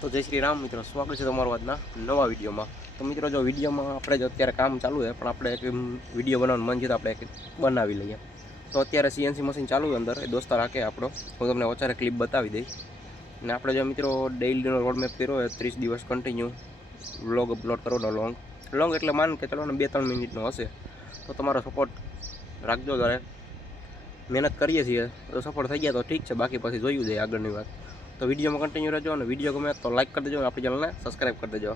તો જય શ્રી રામ મિત્રો, સ્વાગત છે તમારું આજના નવા વિડીયોમાં. તો મિત્રો, જો વિડીયોમાં આપણે જો અત્યારે કામ ચાલુ છે, પણ આપણે એક વિડીયો બનાવવાનું મન છે તો આપણે એક બનાવી લઈએ. તો અત્યારે સીએનસી મશીન ચાલુ છે અંદર, એ દોસ્તાર રાખે આપણો. હું તમને ઓછારે ક્લિપ બતાવી દઈશ. અને આપણે જો મિત્રો ડેઇલીનો રોડમેપ કર્યો હોય 30 દિવસ કન્ટિન્યુ વ્લોગ અપલોડ કરવાનો. લોંગ એટલે માન કે ચલો ને 2-3 મિનિટનો હશે. તો તમારો સપોર્ટ રાખજો. ત્યારે મહેનત કરીએ છીએ તો સફળ થઈ ગયા તો ઠીક છે, બાકી પછી જોયું જાય આગળની વાત. તો વિડીયોમાં કન્ટિન્યુ રહેજો, અને વિડીયો ગમે તો લાઈક કરી દેજો, આપણી ચેનલને સબસ્ક્રાઈબ કરી દેજો.